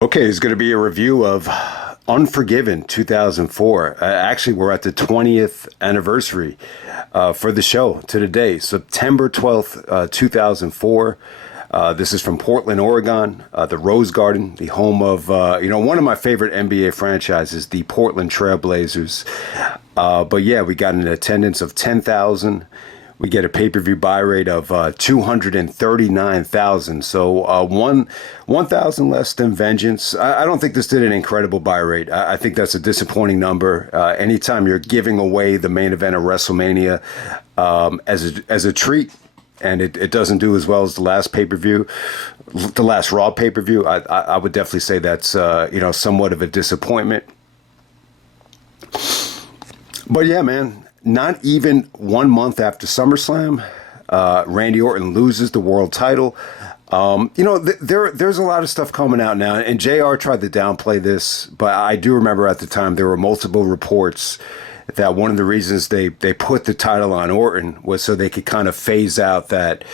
Okay, it's going to be a review of Unforgiven 2004. Actually, we're at the 20th anniversary for the show to the day, September 12th, 2004. This is from Portland, Oregon, the Rose Garden, the home of, one of my favorite NBA franchises, the Portland Trailblazers. But yeah, we got an attendance of 10,000. We get a pay-per-view buy rate of 239,000. So 1,000 less than Vengeance. I don't think this did an incredible buy rate. I think that's a disappointing number. Anytime you're giving away the main event of WrestleMania as a treat, and it doesn't do as well as the last pay-per-view, the last Raw pay-per-view, I would definitely say that's somewhat of a disappointment. But yeah, man. Not even 1 month after SummerSlam, Randy Orton loses the world title. There's a lot of stuff coming out now, and JR tried to downplay this, but I do remember at the time there were multiple reports that one of the reasons they put the title on Orton was so they could kind of phase out that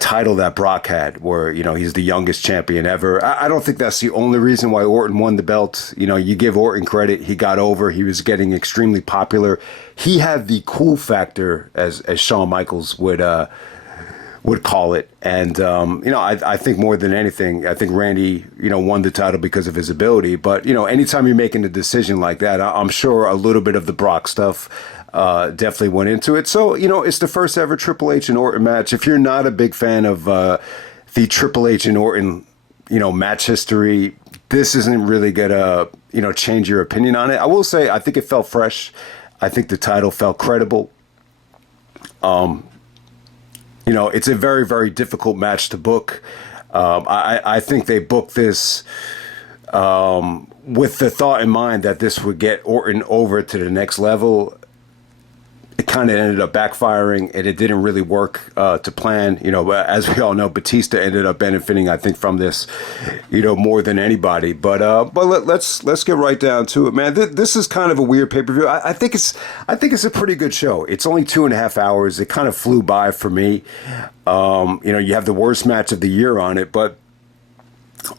title that Brock had, where, he's the youngest champion ever. I don't think that's the only reason why Orton won the belt. You give Orton credit. He got over. He was getting extremely popular. He had the cool factor, as Shawn Michaels would call it. And, I think more than anything, I think Randy, won the title because of his ability. But, anytime you're making a decision like that, I'm sure a little bit of the Brock stuff definitely went into it. So, it's the first ever Triple H and Orton match. If you're not a big fan of the Triple H and Orton, match history, this isn't really going to, change your opinion on it. I will say, I think it felt fresh. I think the title felt credible. It's a very, very difficult match to book. I think they booked this with the thought in mind that this would get Orton over to the next level. It kind of ended up backfiring, and it didn't really work to plan. As we all know, Batista ended up benefiting, I think, from this, more than anybody. But let's get right down to it, man. This is kind of a weird pay-per-view. I think it's a pretty good show. It's only 2.5 hours. It kind of flew by for me. You have the worst match of the year on it, but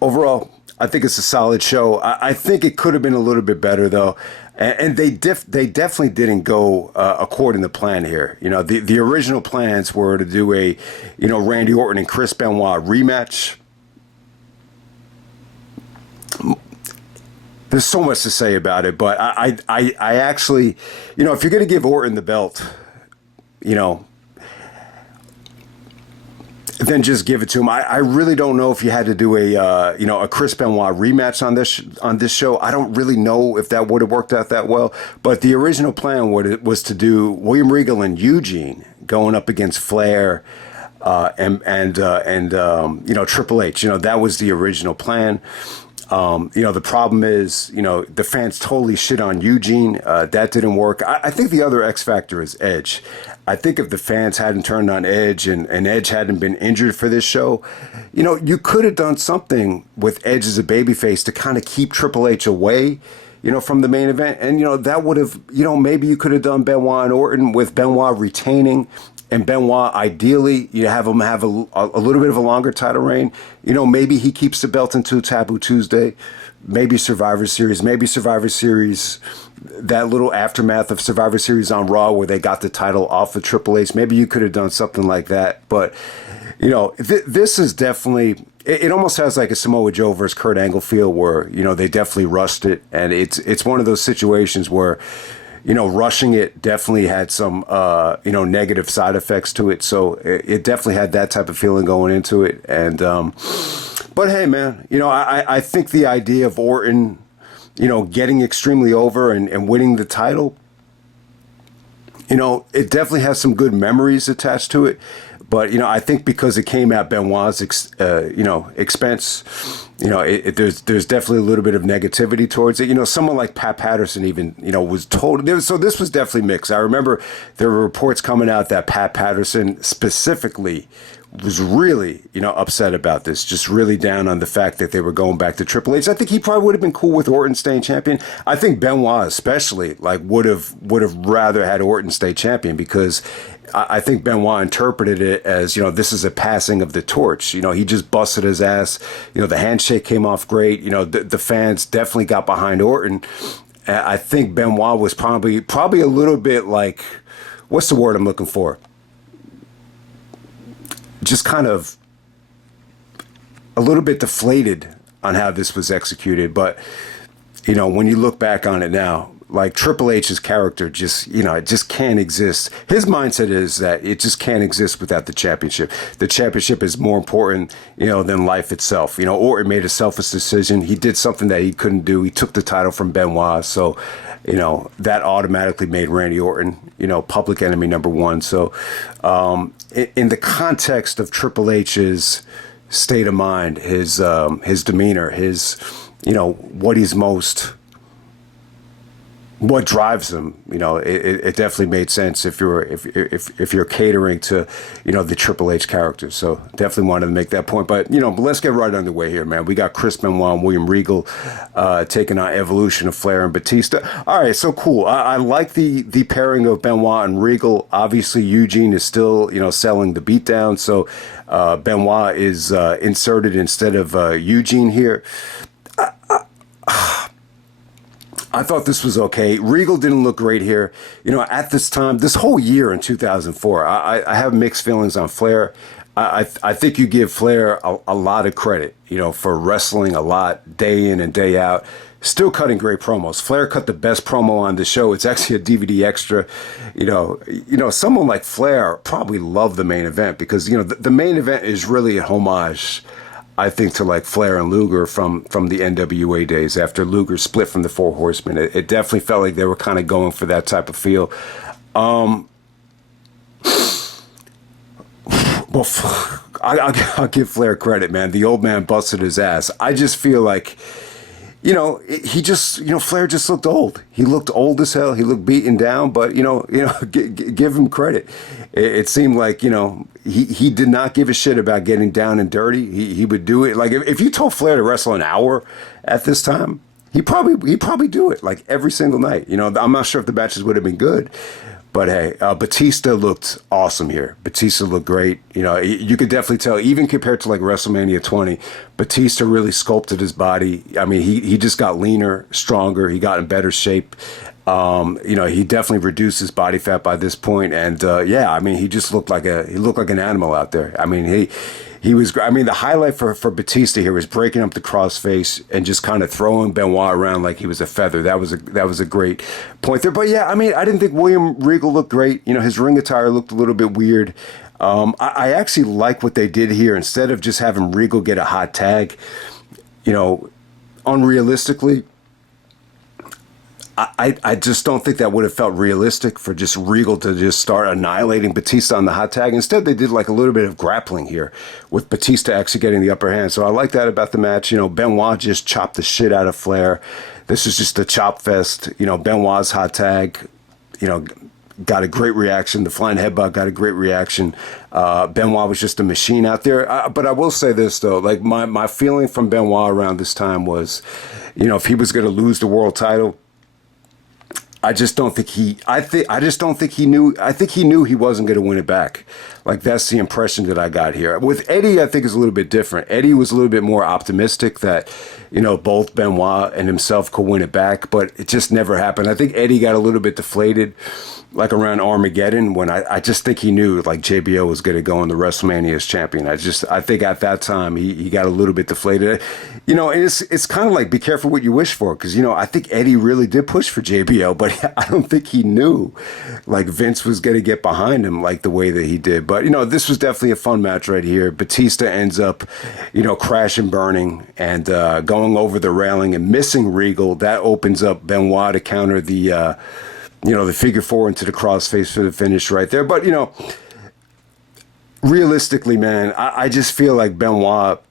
overall, I think it's a solid show. I think it could have been a little bit better, though. And they definitely didn't go according to plan here. The original plans were to do a, Randy Orton and Chris Benoit rematch. There's so much to say about it, but I actually, if you're going to give Orton the belt, then just give it to him. I really don't know if you had to do a Chris Benoit rematch on this show. I don't really know if that would have worked out that well. But the original plan was to do William Regal and Eugene going up against Flair and Triple H. That was the original plan. The problem is, the fans totally shit on Eugene. That didn't work. I think the other X factor is Edge. I think if the fans hadn't turned on Edge and Edge hadn't been injured for this show, you could have done something with Edge as a babyface to kind of keep Triple H away, from the main event. And, that would have, maybe you could have done Benoit and Orton with Benoit retaining. And Benoit, ideally, you have him have a little bit of a longer title reign. Maybe he keeps the belt until Taboo Tuesday. Maybe Survivor Series. That little aftermath of Survivor Series on Raw where they got the title off of Triple H. Maybe you could have done something like that. But, this is definitely... It almost has like a Samoa Joe versus Kurt Angle feel where, they definitely rushed it. And it's one of those situations where... rushing it definitely had some, negative side effects to it. So it definitely had that type of feeling going into it. And, but hey, man, I think the idea of Orton, getting extremely over and winning the title, it definitely has some good memories attached to it. But, I think because it came at Benoit's, expense, there's definitely a little bit of negativity towards it. Someone like Pat Patterson even, was told. So this was definitely mixed. I remember there were reports coming out that Pat Patterson specifically was really, upset about this, just really down on the fact that they were going back to Triple H. I think he probably would have been cool with Orton staying champion. I think Benoit especially would have rather had Orton stay champion, because I think Benoit interpreted it as, this is a passing of the torch. He just busted his ass. The handshake came off great. The fans definitely got behind Orton. I think Benoit was probably a little bit like, what's the word I'm looking for? Just kind of a little bit deflated on how this was executed. But, when you look back on it now, like Triple H's character just, it just can't exist. His mindset is that it just can't exist without the championship. The championship is more important, than life itself. Orton made a selfish decision. He did something that he couldn't do. He took the title from Benoit. So, that automatically made Randy Orton, public enemy number one. So, in the context of Triple H's state of mind, his demeanor, his, what drives them, it definitely made sense if you're catering to, the Triple H character. So definitely wanted to make that point. But, but let's get right underway here, man. We got Chris Benoit and William Regal taking on Evolution of Flair and Batista. All right, so cool. I like the pairing of Benoit and Regal. Obviously, Eugene is still, selling the beatdown. So Benoit is inserted instead of Eugene here. I thought this was okay. Regal didn't look great here. At this time, this whole year in 2004, I have mixed feelings on Flair. I think you give Flair a lot of credit, for wrestling a lot day in and day out. Still cutting great promos. Flair cut the best promo on the show. It's actually a DVD extra. Someone like Flair probably loved the main event, because, the main event is really a homage, I think, to like Flair and Luger from the NWA days after Luger split from the Four Horsemen. It definitely felt like they were kind of going for that type of feel. Well, I'll give Flair credit, man. The old man busted his ass. I just feel like, Flair just looked old. He looked old as hell. He looked beaten down, but, give him credit. It seemed like, he did not give a shit about getting down and dirty. He would do it. Like, if you told Flair to wrestle an hour at this time, he'd probably do it, like, every single night. I'm not sure if the matches would have been good. But hey, Batista looked awesome here. Batista looked great. You could definitely tell, even compared to like WrestleMania 20, Batista really sculpted his body. I mean, he just got leaner, stronger. He got in better shape. He definitely reduced his body fat by this point. And he just looked like an animal out there. I mean, he was. I mean, the highlight for Batista here was breaking up the crossface and just kind of throwing Benoit around like he was a feather. That was a great point there. But yeah, I mean, I didn't think William Regal looked great. His ring attire looked a little bit weird. I actually like what they did here. Instead of just having Regal get a hot tag, unrealistically, I just don't think that would have felt realistic for just Regal to just start annihilating Batista on the hot tag. Instead, they did like a little bit of grappling here with Batista actually getting the upper hand. So I like that about the match. Benoit just chopped the shit out of Flair. This is just a chop fest. Benoit's hot tag, got a great reaction. The flying headbutt got a great reaction. Benoit was just a machine out there. But I will say this, though. Like, my feeling from Benoit around this time was, if he was going to lose the world title, I just don't think he knew. I think he knew he wasn't going to win it back. Like, that's the impression that I got here. With Eddie, I think it's a little bit different. Eddie was a little bit more optimistic that, both Benoit and himself could win it back, but it just never happened. I think Eddie got a little bit deflated, like around Armageddon, when I just think he knew like JBL was going to go into WrestleMania as champion. I think at that time he got a little bit deflated. And it's kind of like, be careful what you wish for, because I think Eddie really did push for JBL, but I don't think he knew like Vince was going to get behind him like the way that he did. But this was definitely a fun match right here. Batista ends up crashing, burning, and going over the railing and missing Regal. That opens up Benoit to counter the the figure four into the crossface for the finish right there. But, realistically, man, I just feel like Benoit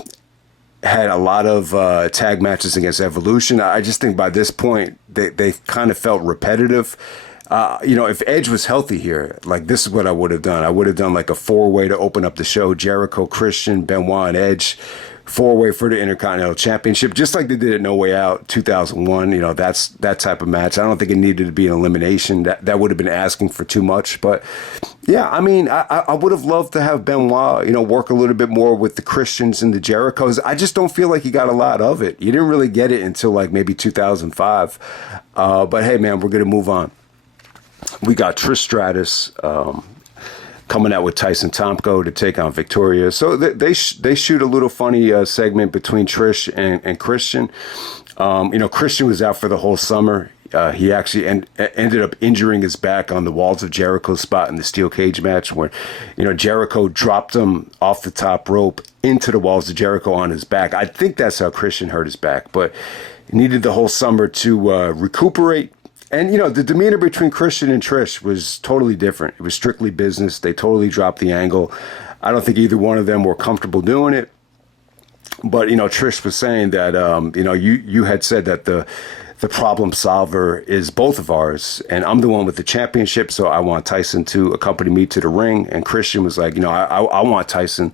had a lot of tag matches against Evolution. I just think by this point, they kind of felt repetitive. if Edge was healthy here, like this is what I would have done. I would have done like a 4-way to open up the show: Jericho, Christian, Benoit, and Edge. 4-way for the Intercontinental Championship, just like they did at No Way Out 2001. That's that type of match. I don't think it needed to be an elimination. That would have been asking for too much. But yeah, I mean, I would have loved to have Benoit, work a little bit more with the Christians and the Jerichos. I just don't feel like he got a lot of it. You didn't really get it until like maybe 2005. But hey, man, we're going to move on. We got Trish Stratus coming out with Tyson Tomko to take on Victoria. So they shoot a little funny segment between Trish and Christian. Christian was out for the whole summer. He actually ended up injuring his back on the Walls of Jericho spot in the steel cage match where, Jericho dropped him off the top rope into the Walls of Jericho on his back. I think that's how Christian hurt his back, but he needed the whole summer to recuperate. And, the demeanor between Christian and Trish was totally different. It was strictly business. They totally dropped the angle. I don't think either one of them were comfortable doing it. But, Trish was saying that, you had said that the problem solver is both of ours. And I'm the one with the championship, so I want Tyson to accompany me to the ring. And Christian was like, I want Tyson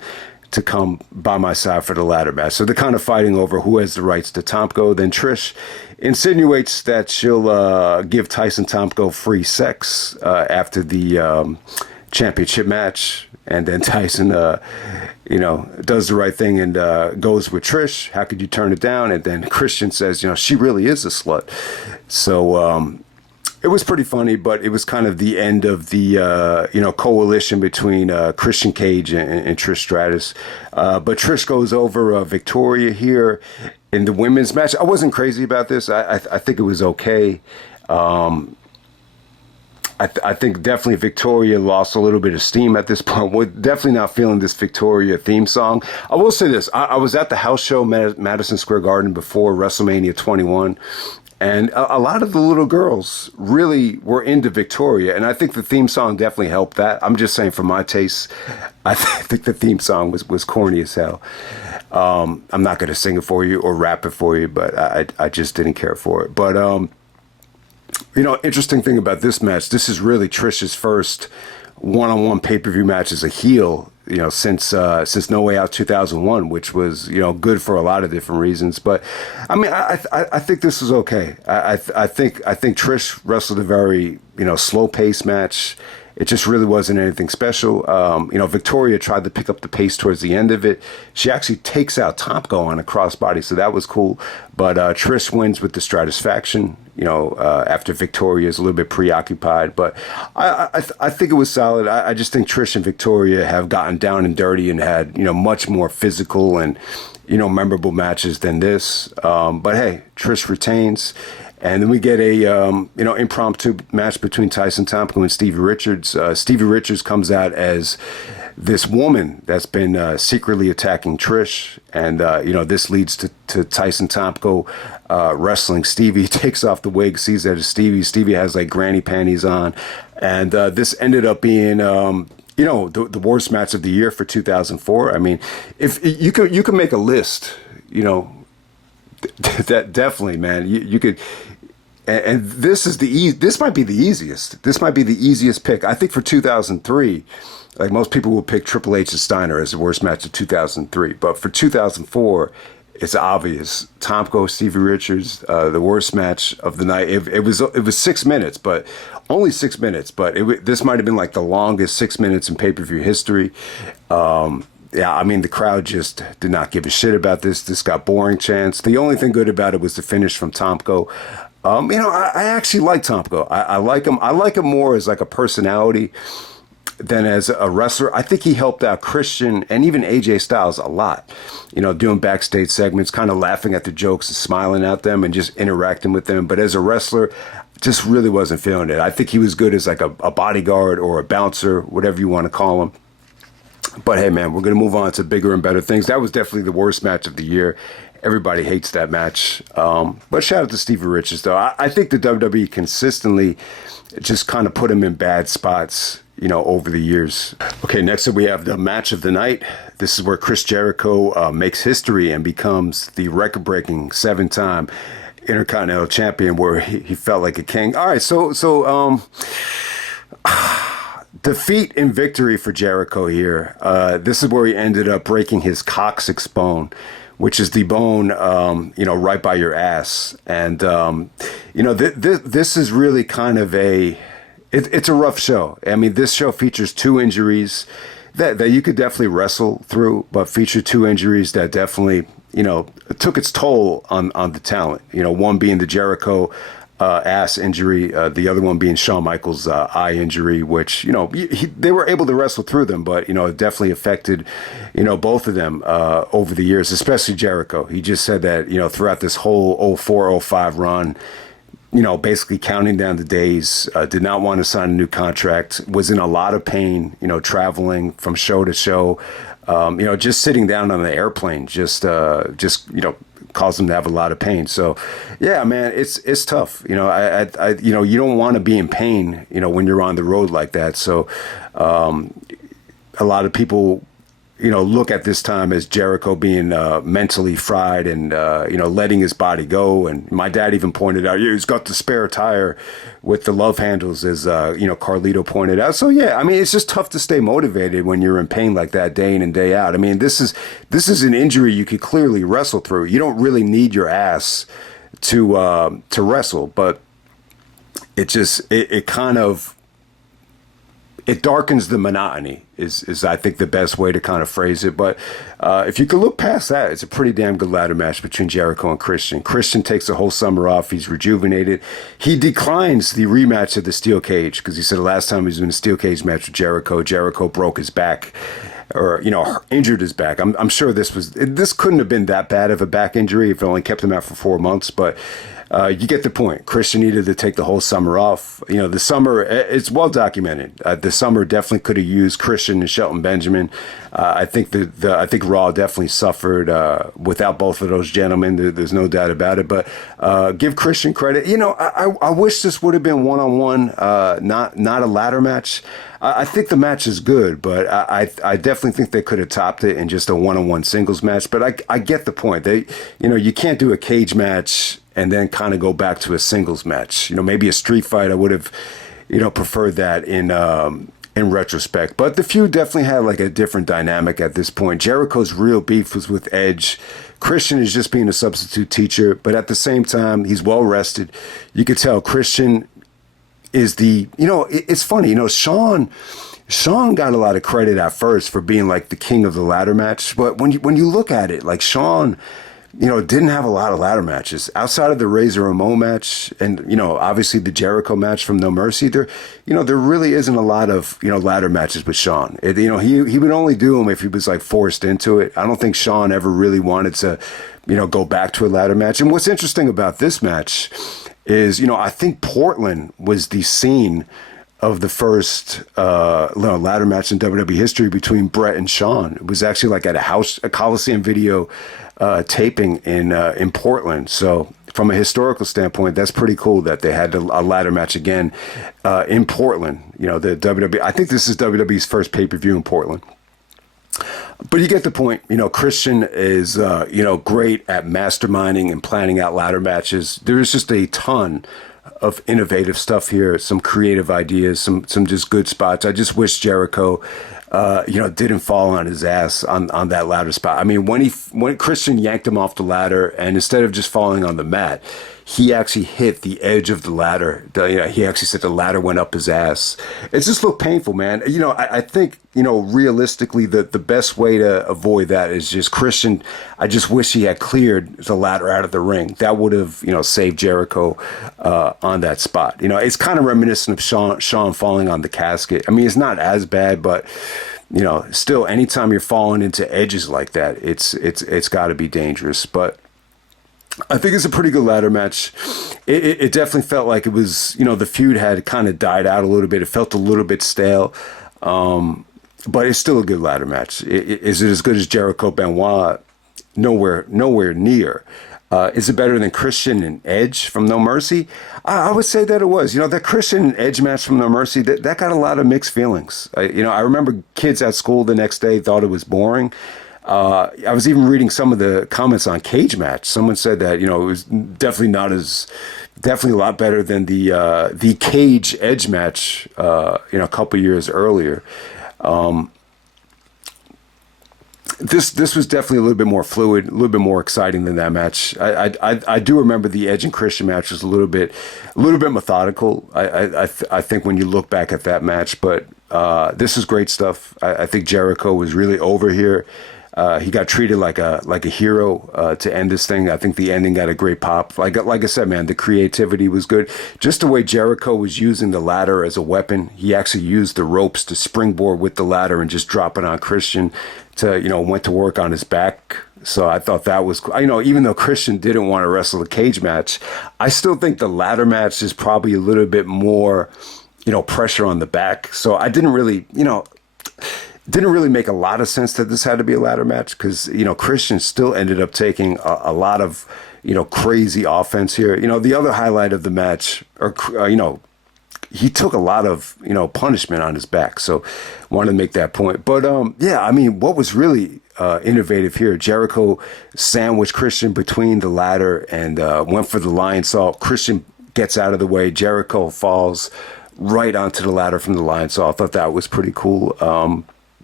to come by my side for the ladder match. So they're kind of fighting over who has the rights to Tomko. Then Trish insinuates that she'll give Tyson Tomko free sex after the championship match. And then Tyson, does the right thing and goes with Trish. How could you turn it down? And then Christian says, she really is a slut. So it was pretty funny, but it was kind of the end of the, coalition between Christian Cage and Trish Stratus. But Trish goes over Victoria here in the women's match. I wasn't crazy about this. I think it was okay. I think definitely Victoria lost a little bit of steam at this point. We're definitely not feeling this Victoria theme song. I will say this. I was at the house show, Madison Square Garden, before WrestleMania 21. And a lot of the little girls really were into Victoria. And I think the theme song definitely helped that. I'm just saying, for my taste, I think the theme song was corny as hell. I'm not going to sing it for you or rap it for you, but I just didn't care for it. But, interesting thing about this match, this is really Trish's first one-on-one pay-per-view match as a heel, since No Way Out 2001, which was, good for a lot of different reasons. But I mean, I think this was okay. I think Trish wrestled a very, slow-paced match. It just really wasn't anything special. Victoria tried to pick up the pace towards the end of it. She actually takes out Tomko on a crossbody, so that was cool. But Trish wins with the Stratusfaction, after Victoria is a little bit preoccupied. But I think it was solid. I just think Trish and Victoria have gotten down and dirty and had, much more physical and, memorable matches than this. But hey, Trish retains. And then we get a, impromptu match between Tyson Tomko and Stevie Richards. Stevie Richards comes out as this woman that's been secretly attacking Trish. And, this leads to Tyson Tomko wrestling Stevie. He takes off the wig, sees that it's Stevie. Stevie has like granny panties on. And this ended up being... the worst match of the year for 2004. I mean, if you can make a list, that definitely, man, you could, and this is this might be the easiest. This might be the easiest pick. I think for 2003, like most people will pick Triple H and Steiner as the worst match of 2003, but for 2004, it's obvious. Tomko, Stevie Richards, the worst match of the night. It was 6 minutes, but only 6 minutes. But this might have been like the longest 6 minutes in pay-per-view history. Yeah, I mean, the crowd just did not give a shit about this. This got boring chants. The only thing good about it was the finish from Tomko. I actually like Tomko. I like him. I like him more as like a personality than as a wrestler. I think he helped out Christian and even AJ Styles a lot, doing backstage segments, kind of laughing at the jokes and smiling at them and just interacting with them. But as a wrestler, just really wasn't feeling it. I think he was good as like a bodyguard or a bouncer, whatever you want to call him. But hey, man, we're going to move on to bigger and better things. That was definitely the worst match of the year. Everybody hates that match. But shout out to Stevie Richards, though. I think the WWE consistently just kind of put him in bad spots, over the years. Okay, next up we have the match of the night. This is where Chris Jericho makes history and becomes the record-breaking 7-time Intercontinental Champion, where he felt like a king. All right, so defeat and victory for Jericho here. This is where he ended up breaking his coccyx bone, which is the bone, right by your ass. And, this is really kind of it's a rough show. I mean, this show features two injuries that you could definitely wrestle through, but featured two injuries that definitely, took its toll on the talent. One being the Jericho ass injury, the other one being Shawn Michaels' eye injury, which, they were able to wrestle through them, but, it definitely affected, both of them over the years, especially Jericho. He just said that, throughout this whole 04-05 run, basically counting down the days, did not want to sign a new contract, was in a lot of pain, traveling from show to show, just sitting down on the airplane, just caused him to have a lot of pain. So, yeah, man, it's tough. You don't want to be in pain, when you're on the road like that. So, a lot of people, look at this time as Jericho being mentally fried and, letting his body go. And my dad even pointed out, yeah, he's got the spare tire with the love handles, as, Carlito pointed out. So, yeah, I mean, it's just tough to stay motivated when you're in pain like that day in and day out. I mean, this is an injury you could clearly wrestle through. You don't really need your ass to wrestle, but it kind of, it darkens the monotony is I think the best way to kind of phrase it. But if you could look past that, it's a pretty damn good ladder match between Jericho and Christian. Christian takes the whole summer off. He's rejuvenated. He declines the rematch of the steel cage because he said the last time he was in a steel cage match with Jericho broke his back, or injured his back. I'm sure this couldn't have been that bad of a back injury if it only kept him out for 4 months, but you get the point. Christian needed to take the whole summer off. The summer, it's well documented. The summer definitely could have used Christian and Shelton Benjamin. I think I think Raw definitely suffered without both of those gentlemen. There's no doubt about it. But give Christian credit. I wish this would have been one-on-one, not a ladder match. I think the match is good, but I definitely think they could have topped it in just a one-on-one singles match. But I get the point. You can't do a cage match and then kind of go back to a singles match. Maybe a street fight. I would have, preferred that in retrospect. But the feud definitely had like a different dynamic at this point. Jericho's real beef was with Edge. Christian is just being a substitute teacher, but at the same time, he's well rested. You could tell Christian is it's funny, Shawn got a lot of credit at first for being like the king of the ladder match, but when you look at it, like Shawn, didn't have a lot of ladder matches outside of the Razor Ramon match, and obviously the Jericho match from No Mercy. There really isn't a lot of ladder matches with Shawn. He would only do them if he was like forced into it. I don't think Shawn ever really wanted to go back to a ladder match. And what's interesting about this match is, I think Portland was the scene of the first ladder match in WWE history between Brett and Shawn. It was actually like at a Coliseum video taping in Portland. So from a historical standpoint, that's pretty cool that they had a ladder match again in Portland. The WWE. I think this is WWE's first pay-per-view in Portland. But you get the point. Christian is, great at masterminding and planning out ladder matches. There's just a ton of innovative stuff here, some creative ideas, some just good spots. I just wish Jericho, didn't fall on his ass on that ladder spot. I mean, when Christian yanked him off the ladder, and instead of just falling on the mat, he actually hit the edge of the ladder. He actually said the ladder went up his ass. It just looked painful, man. I think, realistically, the best way to avoid that is just Christian. I just wish he had cleared the ladder out of the ring. That would have, saved Jericho on that spot. It's kind of reminiscent of Shawn falling on the casket. I mean, it's not as bad, but still, anytime you're falling into edges like that, it's got to be dangerous. But I think it's a pretty good ladder match. It definitely felt like it was, the feud had kind of died out a little bit. It felt a little bit stale, but it's still a good ladder match. Is it as good as Jericho Benoit? Nowhere near. Is it better than Christian and Edge from No Mercy? I would say that it was. That Christian and Edge match from No Mercy, that got a lot of mixed feelings. I remember kids at school the next day thought it was boring. I was even reading some of the comments on Cage Match. Someone said that, it was definitely a lot better than the Cage Edge match, a couple years earlier. This was definitely a little bit more fluid, a little bit more exciting than that match. I do remember the Edge and Christian match was a little bit methodical. I think when you look back at that match, but this is great stuff. I think Jericho was really over here. He got treated like a hero to end this thing. I think the ending got a great pop. Like I said, man, the creativity was good. Just the way Jericho was using the ladder as a weapon. He actually used the ropes to springboard with the ladder and just drop it on Christian to, went to work on his back. So I thought that was, even though Christian didn't want to wrestle a cage match, I still think the ladder match is probably a little bit more, pressure on the back. So I didn't really make a lot of sense that this had to be a ladder match because, Christian still ended up taking a lot of, crazy offense here. The other highlight of the match, he took a lot of, punishment on his back. So wanted to make that point. But, what was really innovative here, Jericho sandwiched Christian between the ladder and went for the lion salt. Christian gets out of the way. Jericho falls right onto the ladder from the lion salt. I thought that was pretty cool.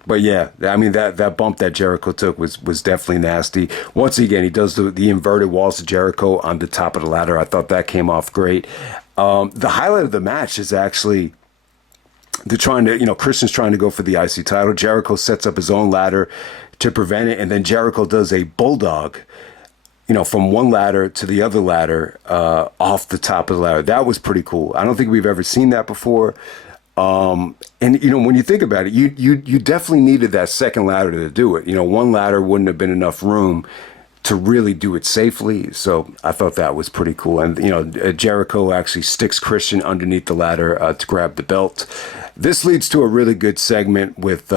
But yeah, that bump that Jericho took was definitely nasty. Once again, he does the inverted walls of Jericho on the top of the ladder. I thought that came off great. The highlight of the match is actually Christian's trying to go for the IC title. Jericho sets up his own ladder to prevent it, and then Jericho does a bulldog, from one ladder to the other ladder off the top of the ladder. That was pretty cool. I don't think we've ever seen that before. And when you think about it, you definitely needed that second ladder to do it. One ladder wouldn't have been enough room to really do it safely. So I thought that was pretty cool. And, Jericho actually sticks Christian underneath the ladder to grab the belt. This leads to a really good segment with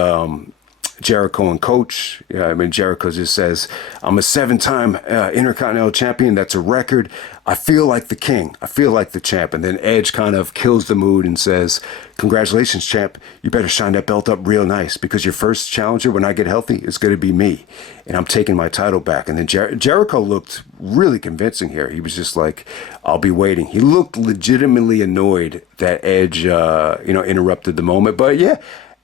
Jericho and Coach. Jericho just says, I'm a 7-time Intercontinental champion. That's a record. I feel like the king. I feel like the champ. And then Edge kind of kills the mood and says, congratulations, champ. You better shine that belt up real nice because your first challenger when I get healthy is going to be me. And I'm taking my title back. And then Jericho looked really convincing here. He was just like, I'll be waiting. He looked legitimately annoyed that Edge, interrupted the moment. But yeah,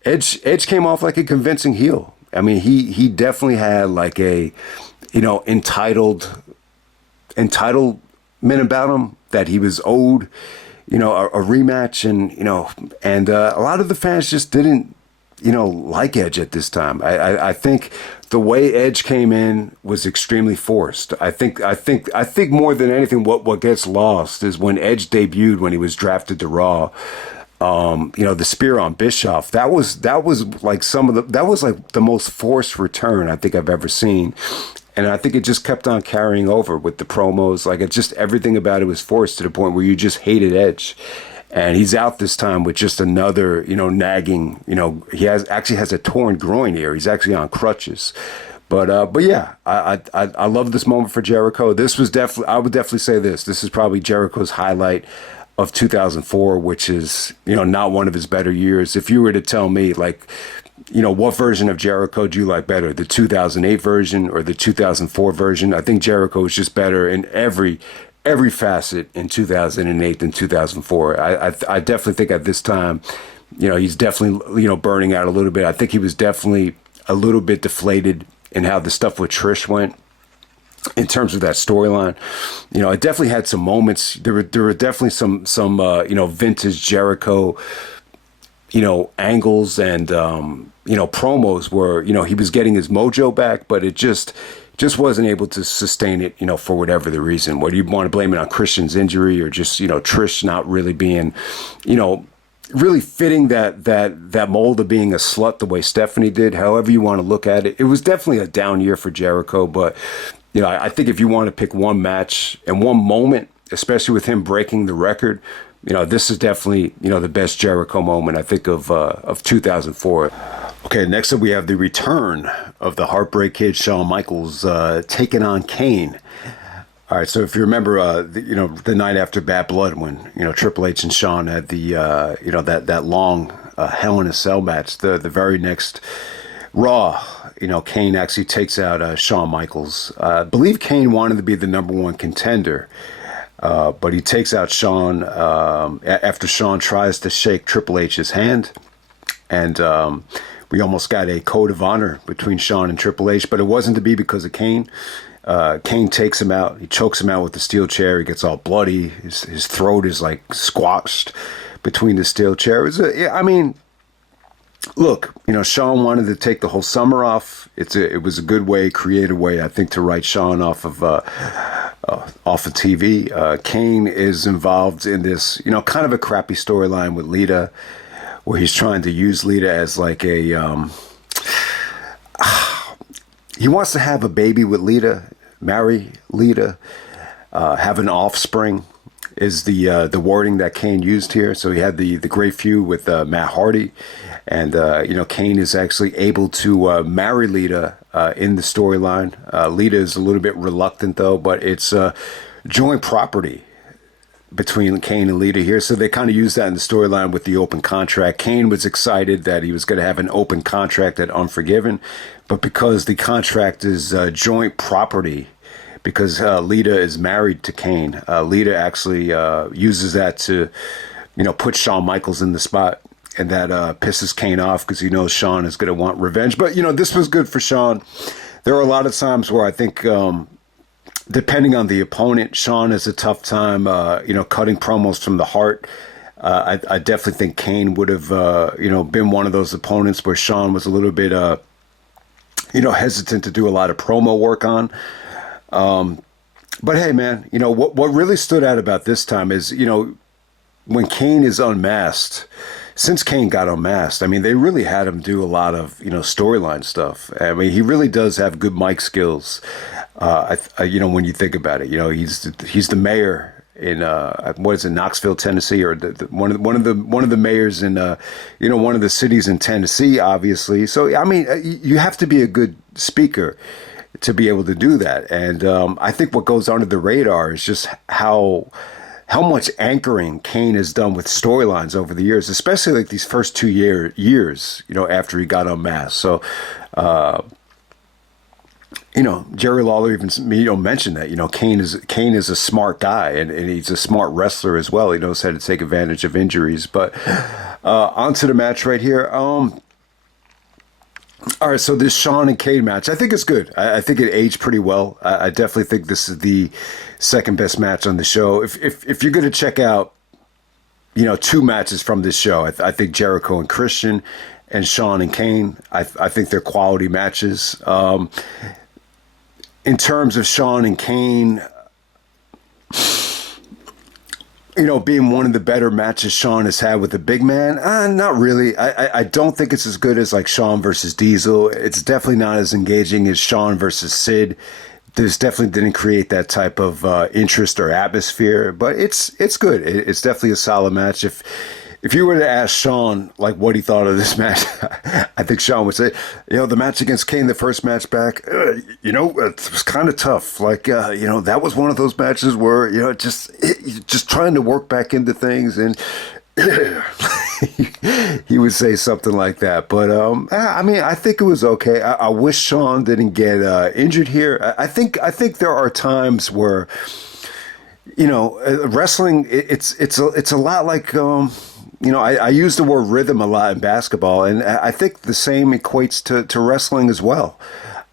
Edge came off like a convincing heel. He definitely had like a, entitlement about him that he was owed, a rematch, and a lot of the fans just didn't, like Edge at this time. I think the way Edge came in was extremely forced. I think more than anything, what gets lost is when Edge debuted when he was drafted to Raw. The spear on Bischoff, that was like the most forced return I think I've ever seen. And I think it just kept on carrying over with the promos. Like, it's just everything about it was forced to the point where you just hated Edge. And he's out this time with just another, nagging, he actually has a torn groin here. He's actually on crutches. But yeah, I love this moment for Jericho. This was I would definitely say this is probably Jericho's highlight of 2004, which is, not one of his better years. If you were to tell me, like, what version of Jericho do you like better, the 2008 version or the 2004 version? I think Jericho is just better in every facet in 2008 than 2004. I definitely think at this time, he's definitely, burning out a little bit. I think he was definitely a little bit deflated in how the stuff with Trish went. In terms of that storyline, it definitely had some moments. There were definitely some vintage Jericho, angles and promos where he was getting his mojo back, but it just wasn't able to sustain it, for whatever the reason. Whether you want to blame it on Christian's injury or just Trish not really being, really fitting that mold of being a slut the way Stephanie did. However you want to look at it, it was definitely a down year for Jericho, but. I think if you want to pick one match and one moment, especially with him breaking the record, this is definitely, the best Jericho moment, I think, of 2004. Okay, next up we have the return of the Heartbreak Kid, Shawn Michaels, taking on Kane. All right, so if you remember, the night after Bad Blood when, Triple H and Shawn had the, that long Hell in a Cell match, the very next Raw, Kane actually takes out Shawn Michaels. I believe Kane wanted to be the number one contender, but he takes out Shawn after Shawn tries to shake Triple H's hand. And we almost got a code of honor between Shawn and Triple H, but it wasn't to be because of Kane. Kane takes him out. He chokes him out with the steel chair. He gets all bloody. His throat is like squashed between the steel chair. Look, Shawn wanted to take the whole summer off. It was a good way, creative way, I think, to write Shawn off of TV. Kane is involved in this, kind of a crappy storyline with Lita, where he's trying to use Lita as like a. He wants to have a baby with Lita, marry Lita, have an offspring. Is the wording that Kane used here. So he had the great feud with Matt Hardy, and Kane is actually able to marry Lita in the storyline. Lita is a little bit reluctant though, but it's joint property between Kane and Lita here. So they kind of used that in the storyline with the open contract. Kane was excited that he was going to have an open contract at Unforgiven, but because the contract is joint property, because Lita is married to Kane, Lita actually uses that to, put Shawn Michaels in the spot. And that pisses Kane off because he knows Shawn is going to want revenge. But, this was good for Shawn. There are a lot of times where I think, depending on the opponent, Shawn has a tough time, cutting promos from the heart. I definitely think Kane would have, been one of those opponents where Shawn was a little bit, hesitant to do a lot of promo work on. But hey, man, what really stood out about this time is, when Kane is unmasked, since Kane got unmasked, they really had him do a lot of, storyline stuff. He really does have good mic skills. When you think about it, he's the mayor in Knoxville, Tennessee, or one of the mayors in one of the cities in Tennessee, obviously. So you have to be a good speaker to be able to do that. And I think what goes under the radar is just how much anchoring Kane has done with storylines over the years, especially like these first 2 years, after he got unmasked. So, Jerry Lawler even mentioned that, Kane is a smart guy and he's a smart wrestler as well. He knows how to take advantage of injuries. But onto the match right here. All right, so this Shawn and Kane match, I think it's good. I think it aged pretty well. I definitely think this is the second best match on the show. If you're going to check out, two matches from this show, I think Jericho and Christian and Shawn and Kane, I think they're quality matches. In terms of Shawn and Kane, being one of the better matches Shawn has had with the big man, not really. I don't think it's as good as like Shawn versus Diesel. It's definitely not as engaging as Shawn versus Sid. This definitely didn't create that type of interest or atmosphere, but it's good. It's definitely a solid match. If you were to ask Shawn like what he thought of this match, I think Shawn would say, the match against Kane, the first match back, it was kind of tough. Like, that was one of those matches where, just trying to work back into things. And he would say something like that. But, I think it was okay. I wish Shawn didn't get injured here. I think there are times where, wrestling, it's a lot like, I use the word rhythm a lot in basketball, and I think the same equates to wrestling as well.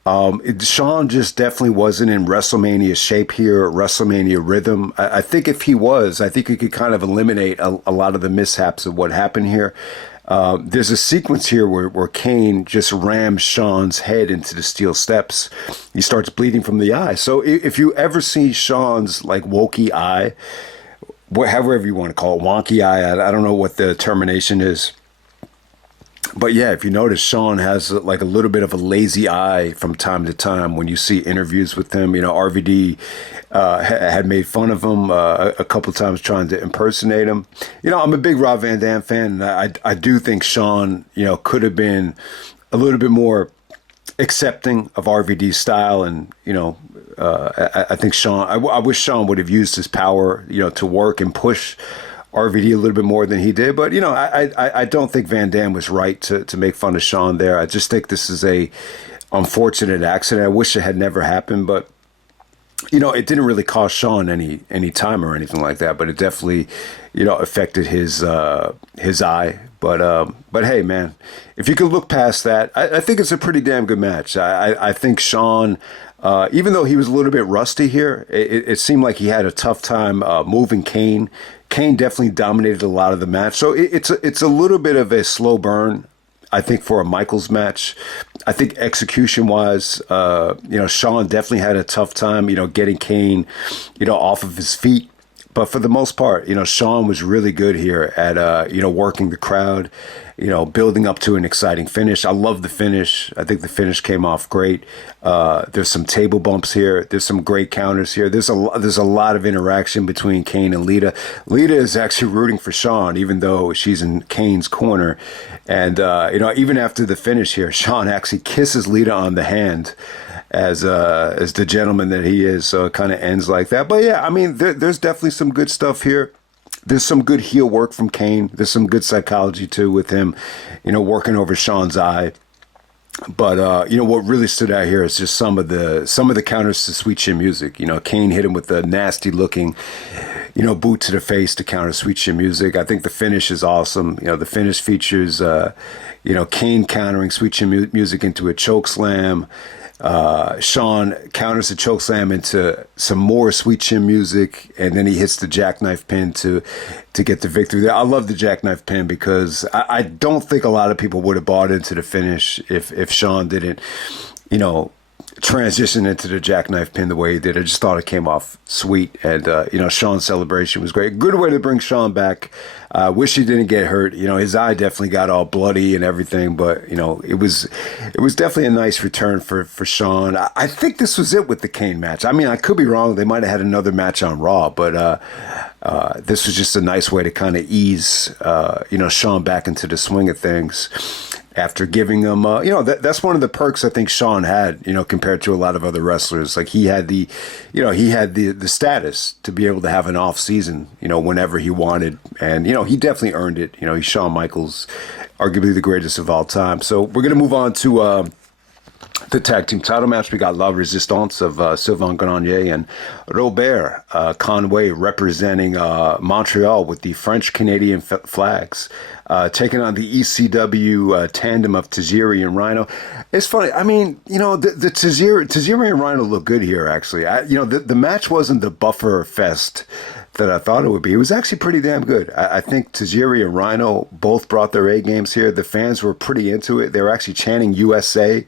Shawn just definitely wasn't in WrestleMania shape here, WrestleMania rhythm. I think if he was, I think he could kind of eliminate a lot of the mishaps of what happened here. There's a sequence here where Kane just rams Shawn's head into the steel steps. He starts bleeding from the eye. So if you ever see Shawn's like wokey eye, however you want to call it, wonky eye, I don't know what the termination is. But yeah, if you notice, Shawn has like a little bit of a lazy eye from time to time when you see interviews with him. RVD had made fun of him a couple times trying to impersonate him. I'm a big Rob Van Dam fan, and I do think Shawn, could have been a little bit more accepting of RVD's style, and I think Shawn. I wish Shawn would have used his power, to work and push RVD a little bit more than he did. But I don't think Van Dam was right to make fun of Shawn there. I just think this is a unfortunate accident. I wish it had never happened, but you know, it didn't really cost Shawn any time or anything like that, but it definitely, you know, affected his eye. But hey, man, if you could look past that, I think it's a pretty damn good match. I think Shawn, even though he was a little bit rusty here, it seemed like he had a tough time moving Kane. Kane definitely dominated a lot of the match, so it's a little bit of a slow burn, I think, for a Michaels match. I think execution-wise, you know, Shawn definitely had a tough time, you know, getting Kane, you know, off of his feet. But for the most part, you know, Shawn was really good here at, you know, working the crowd, you know, building up to an exciting finish. I love the finish. I think the finish came off great. There's some table bumps here. There's some great counters here. There's a lot of interaction between Kane and Lita. Lita is actually rooting for Shawn, even though she's in Kane's corner. And, you know, even after the finish here, Shawn actually kisses Lita on the hand as the gentleman that he is. So it kind of ends like that. But yeah, I mean, there's definitely some good stuff here. There's some good heel work from Kane. There's some good psychology too with him, you know, working over Shawn's eye. But you know, what really stood out here is just some of the counters to Sweet Chin Music. You know, Kane hit him with a nasty looking, you know, boot to the face to counter Sweet Chin Music. I think the finish is awesome. You know, the finish features, you know, Kane countering Sweet Chin Music into a choke slam. Shawn counters the chokeslam into some more Sweet Chin Music, and then he hits the jackknife pin to get the victory there. I love the jackknife pin because I don't think a lot of people would have bought into the finish if Shawn didn't, you know, transition into the jackknife pin the way he did. I just thought it came off sweet, and you know, Shawn's celebration was great. Good way to bring Shawn back. Wish he didn't get hurt. You know, his eye definitely got all bloody and everything, but you know, it was definitely a nice return for Shawn. I think this was it with the Kane match. I mean, I could be wrong. They might have had another match on Raw, but this was just a nice way to kind of ease you know, Shawn back into the swing of things. After giving him, you know, that's one of the perks I think Shawn had, you know, compared to a lot of other wrestlers. Like he had the status to be able to have an off season, you know, whenever he wanted, and you know, he definitely earned it. You know, he's Shawn Michaels, arguably the greatest of all time. So we're gonna move on to the tag team title match. We got La Resistance of Sylvain Grenier and Robert Conway representing Montreal with the French-Canadian flags, taking on the ECW tandem of Tajiri and Rhyno. It's funny. I mean, you know, the Tajiri and Rhyno look good here, actually. You know, the match wasn't the buffer fest that I thought it would be. It was actually pretty damn good. I think Tajiri and Rhyno both brought their A games here. The fans were pretty into it. They were actually chanting USA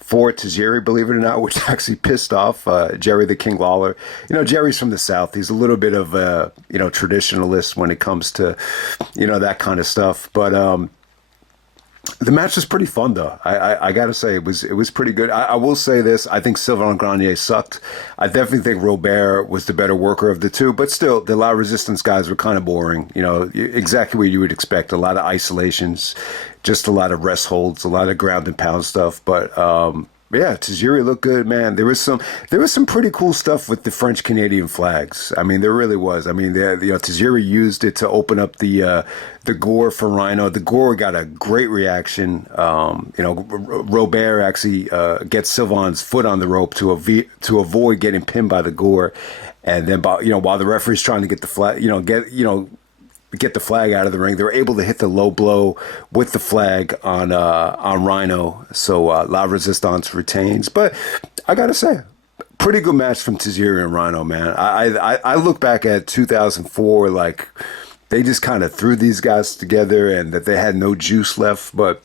for Tajiri, believe it or not, which actually pissed off Jerry the King Lawler. You know, Jerry's from the South. He's a little bit of a, you know, traditionalist when it comes to, you know, that kind of stuff. But the match was pretty fun, though. I got to say, it was pretty good. I will say this. I think Sylvain Grenier sucked. I definitely think Robert was the better worker of the two. But still, the La Resistance guys were kind of boring. You know, exactly what you would expect. A lot of isolations, just a lot of rest holds, a lot of ground and pound stuff. But yeah, Tajiri looked good, man. There was some pretty cool stuff with the French Canadian flags. I mean, there really was. I mean, you know, Tajiri used it to open up the gore for Rhyno. The gore got a great reaction. You know, Robert actually gets Sylvain's foot on the rope to avoid getting pinned by the gore, and then, you know, while the referee's trying to get the flag, get the flag out of the ring, they were able to hit the low blow with the flag on Rhyno. So La Resistance retains. But I gotta say, pretty good match from Tajiri and Rhyno, man. I look back at 2004, like they just kind of threw these guys together and that they had no juice left. But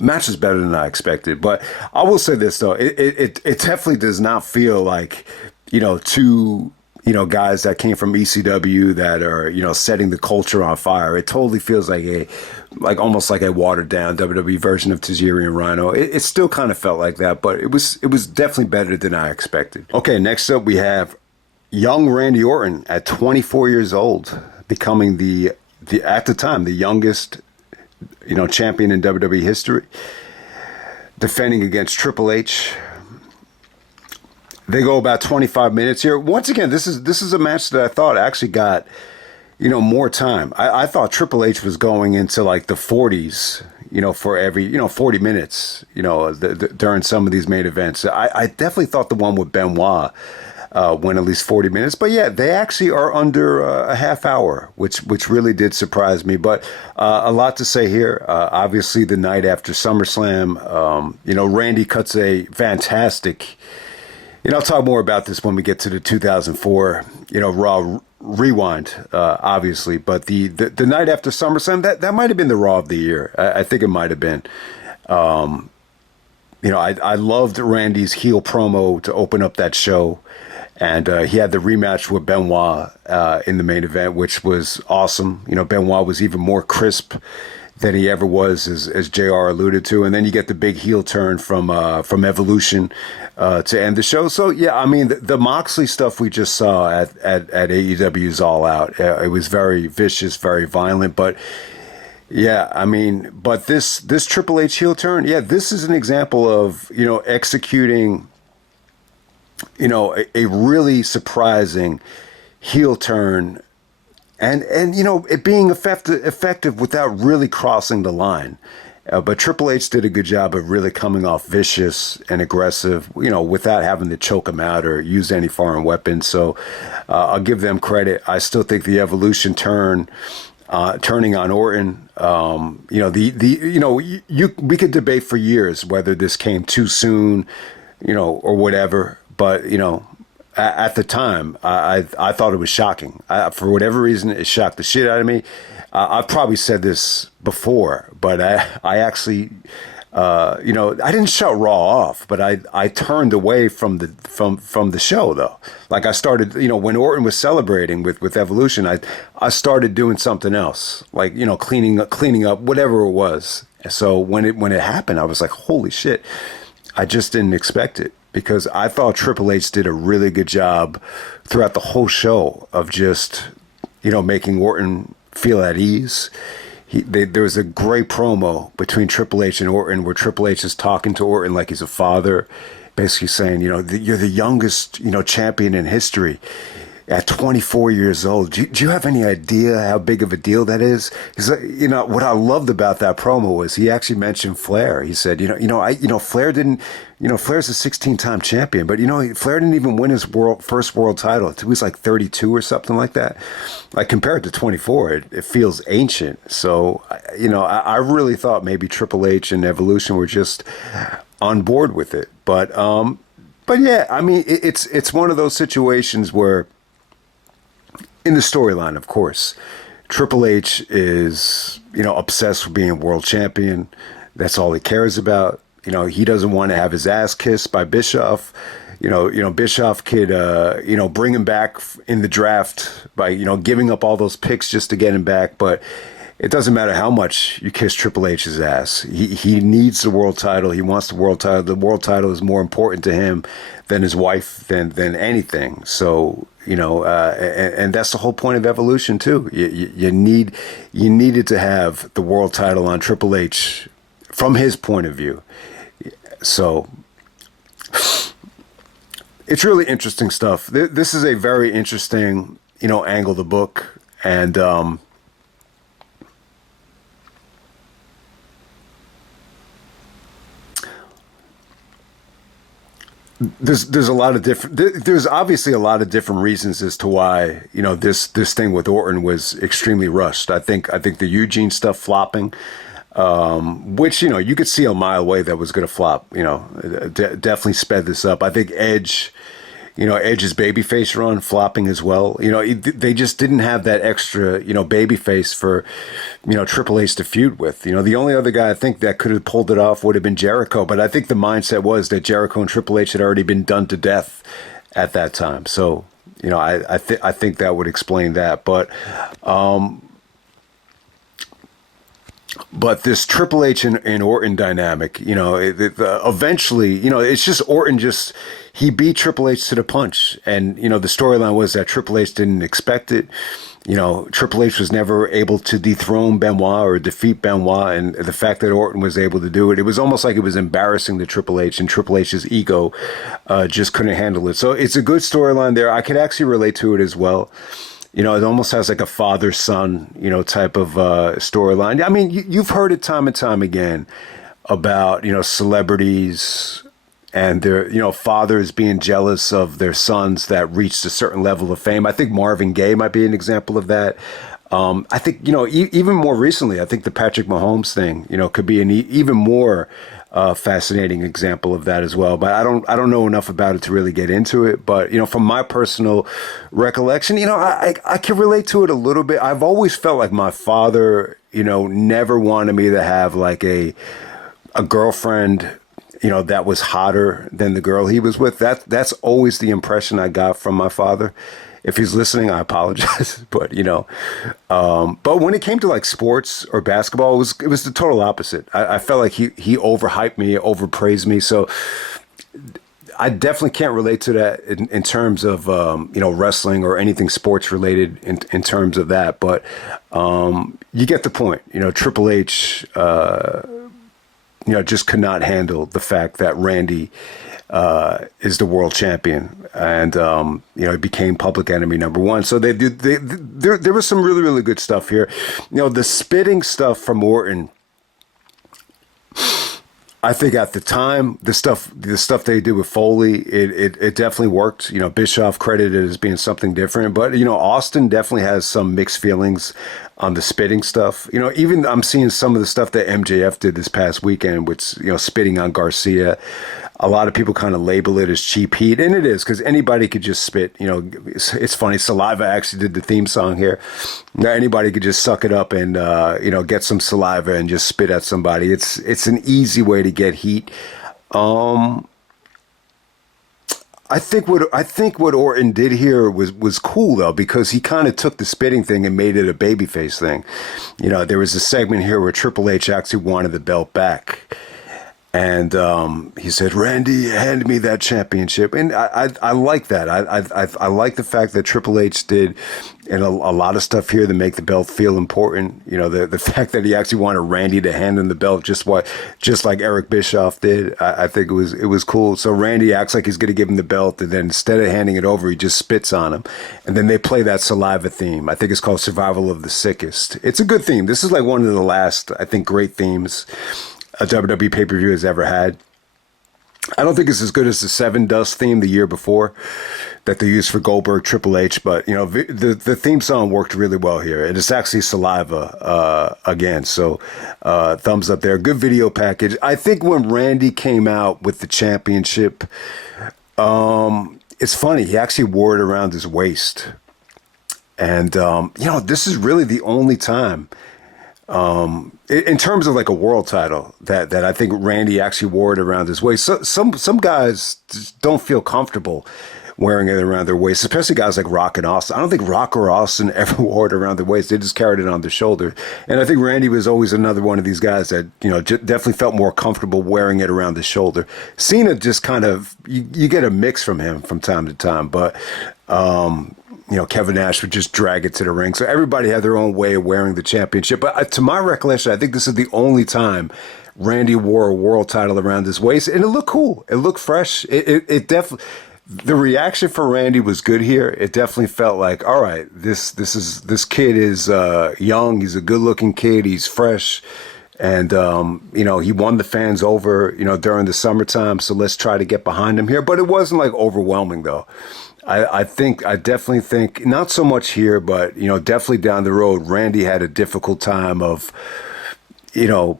match is better than I expected. But I will say this though, it definitely does not feel like, you know, two, you know, guys that came from ECW that are, you know, setting the culture on fire. It totally feels like almost like a watered down WWE version of Tajiri and Rhyno. It still kind of felt like that, but it was definitely better than I expected. Okay, next up we have young Randy Orton at 24 years old, becoming the at the time the youngest, you know, champion in WWE history, defending against Triple H. They go about 25 minutes here. Once again, this is a match that I thought actually got, you know, more time. I thought Triple H was going into like the 40s, for every, 40 minutes, during some of these main events. I definitely thought the one with Benoit went at least 40 minutes. But yeah, they actually are under a half hour, which really did surprise me. But a lot to say here. Obviously, the night after SummerSlam, Randy cuts a fantastic. I'll talk more about this when we get to the 2004, Raw Rewind, obviously. But the night after SummerSlam, that might have been the Raw of the year. I think it might have been. I loved Randy's heel promo to open up that show. And he had the rematch with Benoit in the main event, which was awesome. Benoit was even more crisp than he ever was, as JR alluded to. And then you get the big heel turn from Evolution to end the show. So, yeah, I mean, the Moxley stuff we just saw at AEW's All Out, it was very vicious, very violent. But, yeah, I mean, but this Triple H heel turn, yeah, this is an example of, executing a really surprising heel turn and it being effective without really crossing the line. But Triple H did a good job of really coming off vicious and aggressive, without having to choke him out or use any foreign weapons. So I'll give them credit. I still think the Evolution turning on Orton, we could debate for years whether this came too soon, or whatever. But, at the time, I thought it was shocking. For whatever reason, it shocked the shit out of me. I've probably said this before, but I actually, I didn't shut Raw off, but I turned away from the show, though. Like I started, when Orton was celebrating with Evolution, I started doing something else, like, cleaning up, whatever it was. So when it happened, I was like, holy shit, I just didn't expect it. Because I thought Triple H did a really good job throughout the whole show of just, making Orton feel at ease. There was a great promo between Triple H and Orton where Triple H is talking to Orton like he's a father, basically saying, you're the youngest, champion in history. At 24 years old, do you have any idea how big of a deal that is? He's like, what I loved about that promo was he actually mentioned Flair. He said, Flair didn't, Flair's a 16-time champion, but Flair didn't even win his first world title. He was like 32 or something like that. Like compared to 24, it feels ancient. So, I really thought maybe Triple H and Evolution were just on board with it. But yeah, I mean, it's one of those situations where, in the storyline, of course, Triple H is, obsessed with being world champion. That's all he cares about. He doesn't want to have his ass kissed by Bischoff. Bischoff could, bring him back in the draft by, giving up all those picks just to get him back. But it doesn't matter how much you kiss Triple H's ass. He needs the world title. He wants the world title. The world title is more important to him than his wife, than anything. So, and that's the whole point of Evolution too. You needed to have the world title on Triple H from his point of view. So it's really interesting stuff. This is a very interesting, angle of the book. And, there's a lot of different. There's obviously a lot of different reasons as to why this thing with Orton was extremely rushed. I think the Eugene stuff flopping, which you could see a mile away that was going to flop. Definitely sped this up. I think Edge. Edge's babyface run flopping as well. They just didn't have that extra, babyface for, Triple H to feud with. The only other guy I think that could have pulled it off would have been Jericho. But I think the mindset was that Jericho and Triple H had already been done to death at that time. So, I think that would explain that. But this Triple H and Orton dynamic, eventually, it's just Orton he beat Triple H to the punch. And, the storyline was that Triple H didn't expect it. Triple H was never able to dethrone Benoit or defeat Benoit. And the fact that Orton was able to do it, it was almost like it was embarrassing to Triple H, and Triple H's ego just couldn't handle it. So it's a good storyline there. I could actually relate to it as well. it almost has like a father-son, type of storyline. I mean, you've heard it time and time again about, celebrities and their, fathers being jealous of their sons that reached a certain level of fame. I think Marvin Gaye might be an example of that. I think, even more recently, I think the Patrick Mahomes thing, could be an even more fascinating example of that as well. But I don't know enough about it to really get into it. But, from my personal recollection, I can relate to it a little bit. I've always felt like my father, never wanted me to have like a girlfriend, that was hotter than the girl he was with. That's always the impression I got from my father. If he's listening, I apologize. But, but when it came to like sports or basketball, it was the total opposite. I felt like he overhyped me, overpraised me. So I definitely can't relate to that in terms of, wrestling or anything sports related in terms of that. But you get the point. Triple H, just could not handle the fact that Randy is the world champion, and he became public enemy number one. So there was some really, really good stuff here. The spitting stuff from Orton, I think at the time, the stuff they did with Foley, it definitely worked. Bischoff credited it as being something different, but Austin definitely has some mixed feelings on the spitting stuff. Even I'm seeing some of the stuff that MJF did this past weekend, which spitting on Garcia. A lot of people kind of label it as cheap heat, and it is, because anybody could just spit. It's funny. Saliva actually did the theme song here. Now anybody could just suck it up and get some saliva and just spit at somebody. It's an easy way to get heat. I think what Orton did here was cool though, because he kind of took the spitting thing and made it a babyface thing. There was a segment here where Triple H actually wanted the belt back. And he said, "Randy, hand me that championship." And I like that. I like the fact that Triple H did and a lot of stuff here to make the belt feel important. The fact that he actually wanted Randy to hand him the belt, just like Eric Bischoff did. I think it was cool. So Randy acts like he's going to give him the belt, and then instead of handing it over, he just spits on him. And then they play that saliva theme. I think it's called "Survival of the Sickest." It's a good theme. This is like one of the last, I think, great themes a WWE pay-per-view has ever had. I don't think it's as good as the Seven Dust theme the year before that they used for Goldberg, Triple H, but the theme song worked really well here, and it's actually Saliva again. So thumbs up there. Good video package. I think when Randy came out with the championship, it's funny. He actually wore it around his waist, and this is really the only time. In terms of like a world title that I think Randy actually wore it around his waist. So, some guys just don't feel comfortable wearing it around their waist, especially guys like Rock and Austin. I don't think Rock or Austin ever wore it around their waist. They just carried it on their shoulder. And I think Randy was always another one of these guys that, definitely felt more comfortable wearing it around the shoulder. Cena just kind of, you get a mix from him from time to time, but, Kevin Nash would just drag it to the ring. So everybody had their own way of wearing the championship. But to my recollection, I think this is the only time Randy wore a world title around his waist, and it looked cool. It looked fresh. It definitely, the reaction for Randy was good here. It definitely felt like, all right, this kid is young. He's a good looking kid. He's fresh. And, he won the fans over, during the summertime. So let's try to get behind him here. But it wasn't like overwhelming though. I definitely think not so much here, but, definitely down the road, Randy had a difficult time of, playing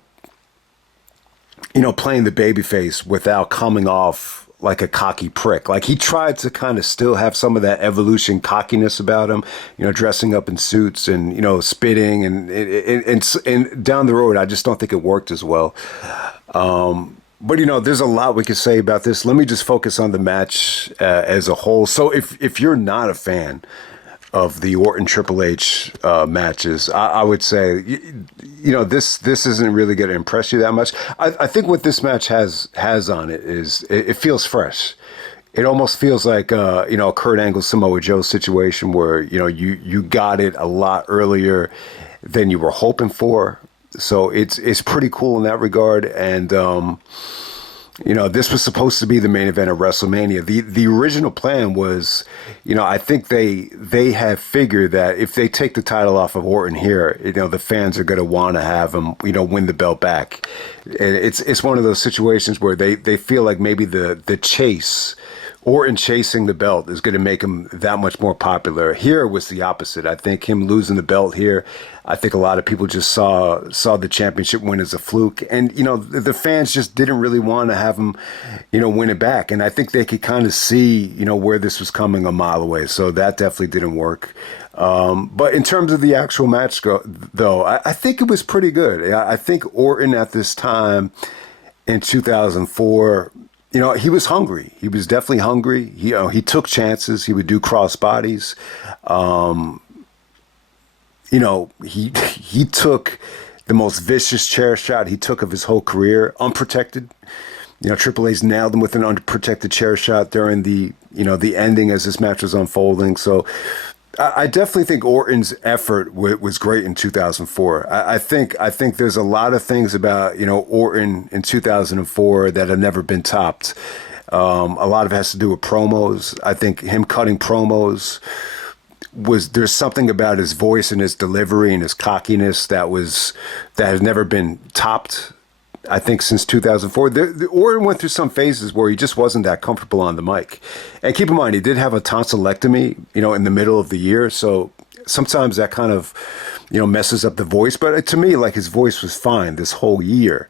the babyface without coming off like a cocky prick. Like he tried to kind of still have some of that evolution cockiness about him, dressing up in suits and, spitting and down the road, I just don't think it worked as well. But, there's a lot we could say about this. Let me just focus on the match as a whole. So if you're not a fan of the Orton Triple H matches, I would say, this isn't really going to impress you that much. I think what this match has on it is it feels fresh. It almost feels like, a Kurt Angle Samoa Joe situation where, you got it a lot earlier than you were hoping for. So it's pretty cool in that regard. And This was supposed to be the main event of WrestleMania. The original plan was, I think they have figured that if they take the title off of Orton here, the fans are going to want to have him, win the belt back. And it's one of those situations where they feel like maybe the chase, Orton chasing the belt, is going to make him that much more popular. Here was the opposite. I think him losing the belt here, I think a lot of people just saw the championship win as a fluke. And, the fans just didn't really want to have him, win it back. And I think they could kind of see, where this was coming a mile away. So that definitely didn't work. But in terms of the actual match, though, I think it was pretty good. I think Orton at this time in 2004, he was hungry. He was definitely hungry. He took chances. He would do cross bodies. He took the most vicious chair shot he took of his whole career, unprotected. Triple H nailed him with an unprotected chair shot during the ending as this match was unfolding. So I definitely think Orton's effort was great in 2004. I think there's a lot of things about, Orton in 2004 that have never been topped. A lot of it has to do with promos. I think him cutting promos there's something about his voice and his delivery and his cockiness that has never been topped. I think since 2004, Orton went through some phases where he just wasn't that comfortable on the mic. And keep in mind, he did have a tonsillectomy, in the middle of the year. So sometimes that kind of, messes up the voice. But to me, like, his voice was fine this whole year.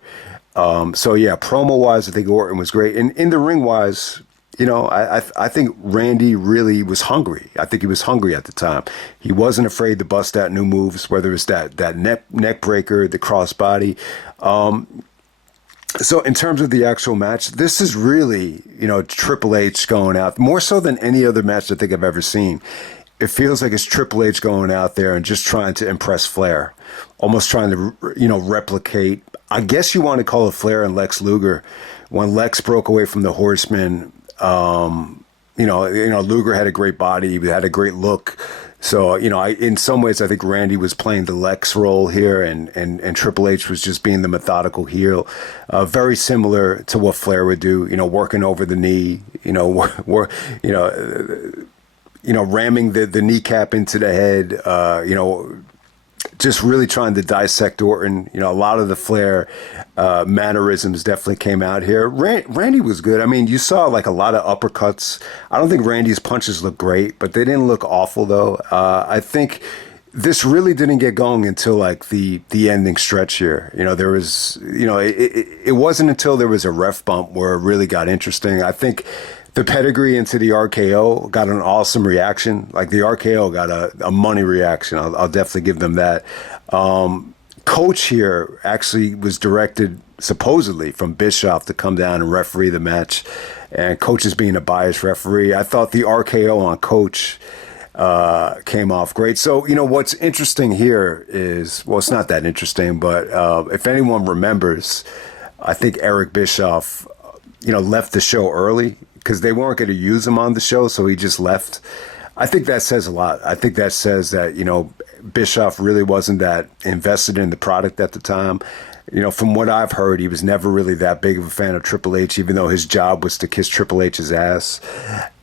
So yeah, promo wise, I think Orton was great. And in the ring wise, I think Randy really was hungry. I think he was hungry at the time. He wasn't afraid to bust out new moves, whether it's that neck breaker, the crossbody. So in terms of the actual match, this is really, Triple H going out, more so than any other match I think I've ever seen. It feels like it's Triple H going out there and just trying to impress Flair, almost trying to, replicate, I guess you want to call it Flair and Lex Luger. When Lex broke away from the Horsemen, Luger had a great body, he had a great look. So, in some ways, I think Randy was playing the Lex role here, and Triple H was just being the methodical heel. Very similar to what Flair would do, working over the knee, ramming the kneecap into the head, just really trying to dissect Orton. A lot of the Flair mannerisms definitely came out here. Randy was good. I mean, you saw like a lot of uppercuts. I don't think Randy's punches looked great, but they didn't look awful though. I think this really didn't get going until like the ending stretch here. There was, it wasn't until there was a ref bump where it really got interesting. I think the pedigree into the RKO got an awesome reaction. Like the RKO got a money reaction. I'll definitely give them that. Coach here actually was directed supposedly from Bischoff to come down and referee the match. And Coach is being a biased referee. I thought the RKO on Coach came off great. So, what's interesting here is, well, it's not that interesting, but if anyone remembers, I think Eric Bischoff, left the show early because they weren't going to use him on the show, so he just left. I think that says a lot. I think that says that, Bischoff really wasn't that invested in the product at the time. From what I've heard, he was never really that big of a fan of Triple H, even though his job was to kiss Triple H's ass.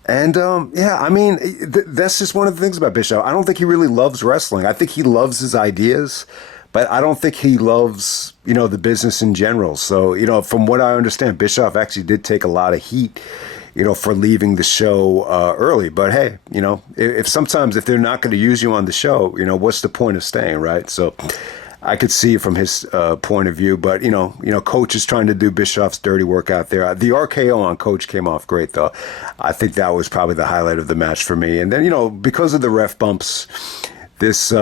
And, that's just one of the things about Bischoff. I don't think he really loves wrestling. I think he loves his ideas, but I don't think he loves, the business in general. So, from what I understand, Bischoff actually did take a lot of heat, for leaving the show early. But hey, if sometimes if they're not going to use you on the show, what's the point of staying, right? So I could see it from his point of view. But, Coach is trying to do Bischoff's dirty work out there. The RKO on Coach came off great, though. I think that was probably the highlight of the match for me. And then, because of the ref bumps, this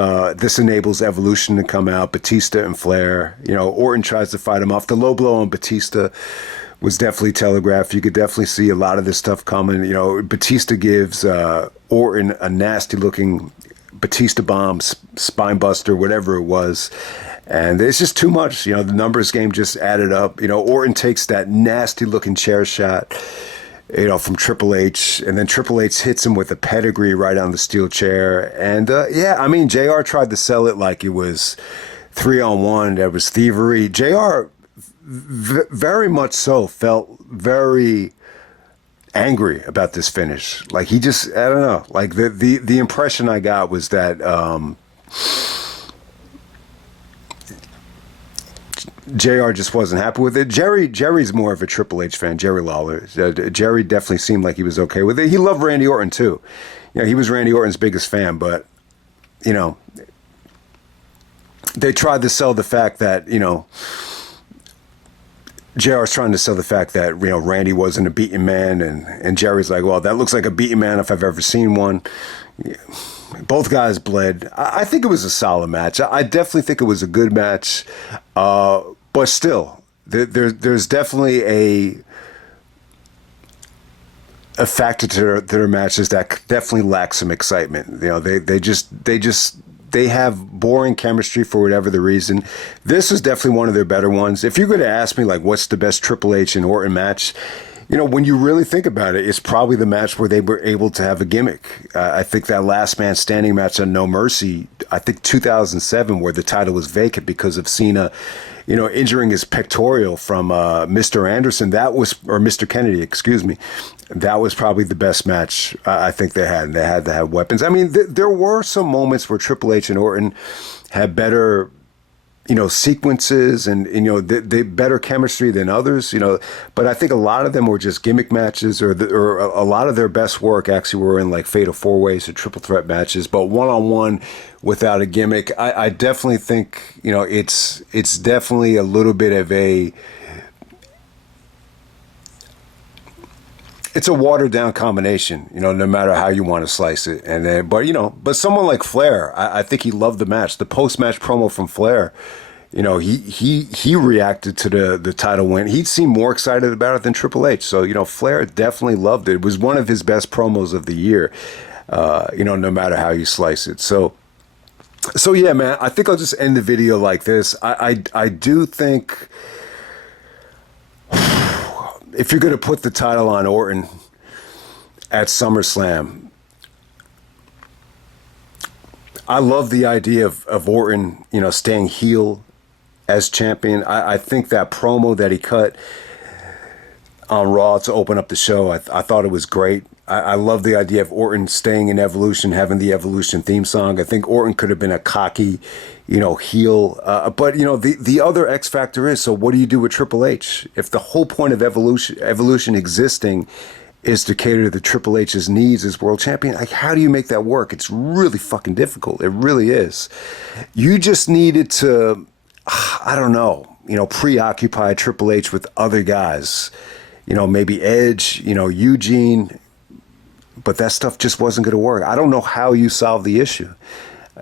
enables Evolution to come out, Batista and Flair. Orton tries to fight him off. The low blow on Batista was definitely telegraphed. You could definitely see a lot of this stuff coming. Batista gives Orton a nasty-looking Batista bomb, spine buster, whatever it was. And it's just too much. The numbers game just added up. Orton takes that nasty-looking chair shot, from Triple H, and then Triple H hits him with a pedigree right on the steel chair. And, JR tried to sell it like it was 3-on-1. There was thievery. JR, very much so, felt very angry about this finish. Like he just, I don't know. Like the impression I got was that JR just wasn't happy with it. Jerry's more of a Triple H fan. Jerry Lawler. Jerry definitely seemed like he was okay with it. He loved Randy Orton too. He was Randy Orton's biggest fan, but they tried to sell the fact that JR's trying to sell the fact that Randy wasn't a beaten man, and Jerry's like, well, that looks like a beaten man if I've ever seen one. Yeah. Both guys bled. I think it was a solid match. I definitely think it was a good match, but still, there's definitely a factor to their matches that definitely lack some excitement. They have boring chemistry for whatever the reason. This is definitely one of their better ones. If you're going to ask me, like, what's the best Triple H and Orton match, when you really think about it, it's probably the match where they were able to have a gimmick. I think that last man standing match on No Mercy, I think 2007, where the title was vacant because of Cena, injuring his pectoral from Mr. Anderson, or Mr. Kennedy, excuse me. That was probably the best match I think they had. And they had to have weapons. I mean, there were some moments where Triple H and Orton had better sequences and, they better chemistry than others, but I think a lot of them were just gimmick matches or a lot of their best work actually were in like fatal four ways or triple threat matches, but one-on-one without a gimmick. I definitely think, it's definitely a little bit of it's a watered down combination, no matter how you want to slice it. And then, but someone like Flair, I think he loved the match. The post match promo from Flair, he reacted to the title win. He seemed more excited about it than Triple H. So, Flair definitely loved it. It was one of his best promos of the year, no matter how you slice it. So yeah, man, I think I'll just end the video like this. I do think, if you're going to put the title on Orton at SummerSlam, I love the idea of Orton, staying heel as champion. I think that promo that he cut on Raw to open up the show, I thought it was great. I love the idea of Orton staying in Evolution, having the Evolution theme song. I think Orton could have been a cocky, heel. But, the other X factor is, so what do you do with Triple H? If the whole point of Evolution existing is to cater to Triple H's needs as world champion, like, how do you make that work? It's really fucking difficult. It really is. You just needed to, I don't know, preoccupy Triple H with other guys. Maybe Edge, Eugene, but that stuff just wasn't going to work. I don't know how you solve the issue.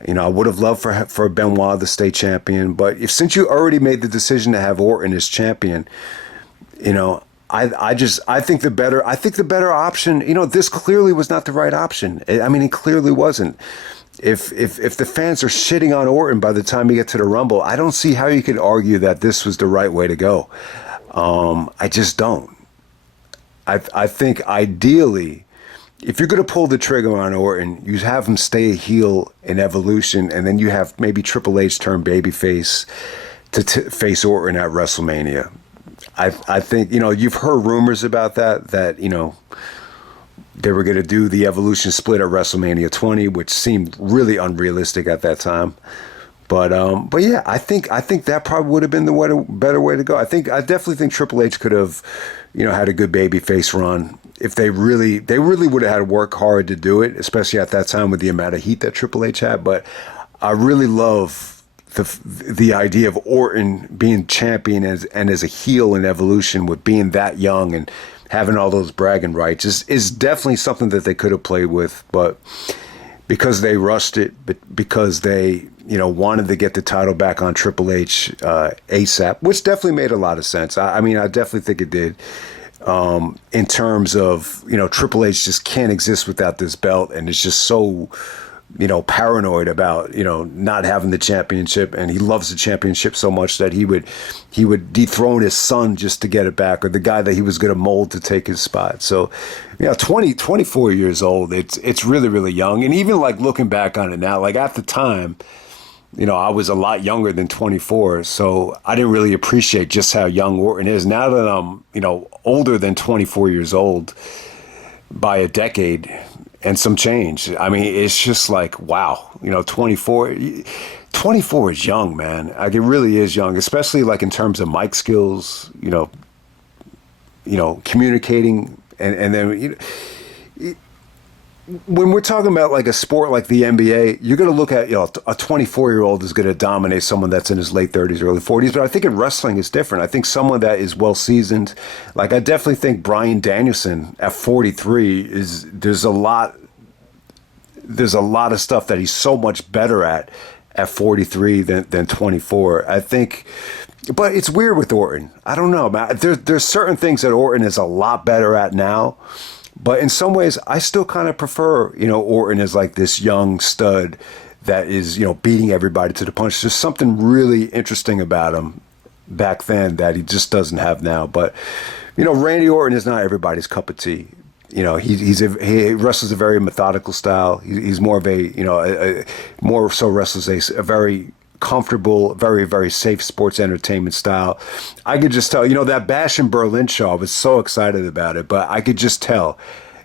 I would have loved for Benoit to stay champion, but since you already made the decision to have Orton as champion, I think the better option, this clearly was not the right option. I mean, it clearly wasn't. If the fans are shitting on Orton by the time you get to the Rumble, I don't see how you could argue that this was the right way to go. I just don't. I think ideally, if you're going to pull the trigger on Orton, you have him stay a heel in Evolution, and then you have maybe Triple H turn babyface to face Orton at WrestleMania. I think, you've heard rumors about that, they were going to do the Evolution split at WrestleMania 20, which seemed really unrealistic at that time. But yeah, I think that probably would have been the better way to go. I definitely think Triple H could have, had a good babyface run if they really would have had to work hard to do it, especially at that time with the amount of heat that Triple H had. But I really love the idea of Orton being champion and as a heel in Evolution, with being that young and having all those bragging rights is definitely something that they could have played with, but because they rushed it, because they wanted to get the title back on Triple H ASAP, which definitely made a lot of sense. I mean, I definitely think it did. In terms of, Triple H just can't exist without this belt, and it's just so, paranoid about, not having the championship, and he loves the championship so much that he would dethrone his son just to get it back, or the guy that he was going to mold to take his spot. So, 24 years old, it's really, really young. And even like looking back on it now, like at the time, I was a lot younger than 24, so I didn't really appreciate just how young Orton is. Now that I'm, older than 24 years old by a decade and some change, I mean, it's just like, wow, 24. 24 is young, man. Like, it really is young, especially like in terms of mic skills, communicating, and then when we're talking about like a sport like the NBA, you're going to look at, a 24-year-old is going to dominate someone that's in his late 30s, early 40s. But I think in wrestling it's different. I think someone that is well seasoned, like I definitely think Bryan Danielson at 43 there's a lot of stuff that he's so much better at 43 than 24. I think, but it's weird with Orton. I don't know, man. There's certain things that Orton is a lot better at now. But in some ways, I still kind of prefer, Orton as like this young stud that is, beating everybody to the punch. There's something really interesting about him back then that he just doesn't have now. But, Randy Orton is not everybody's cup of tea. He wrestles a very methodical style. He's more of more so wrestles a very comfortable, very, very safe sports entertainment style. I could just tell, that Bash in Berlin show, I was so excited about it, but I could just tell,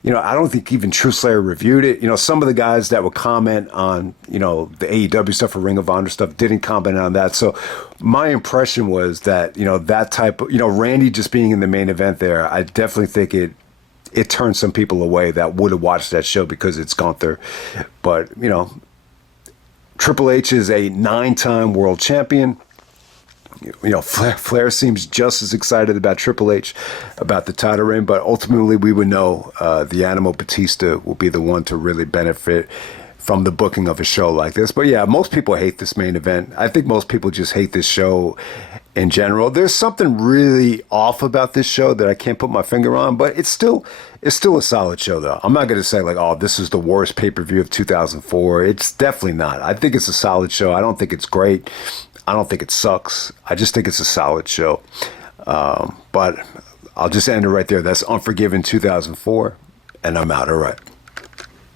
I don't think even True Slayer reviewed it. Some of the guys that would comment on, the AEW stuff or Ring of Honor stuff didn't comment on that. So my impression was that, that type of, Randy just being in the main event there, I definitely think it turned some people away that would have watched that show because it's Gunther. But, Triple H is a 9-time world champion. Flair seems just as excited about Triple H, about the title reign, but ultimately we would know the Animal Batista will be the one to really benefit from the booking of a show like this. But yeah, most people hate this main event. I think most people just hate this show in general. There's something really off about this show that I can't put my finger on, but it's still a solid show, though. I'm not going to say like, oh, this is the worst pay-per-view of 2004. It's definitely not. I think it's a solid show. I don't think it's great. I don't think it sucks. I just think it's a solid show. But I'll just end it right there. That's Unforgiven 2004, and I'm out. All right.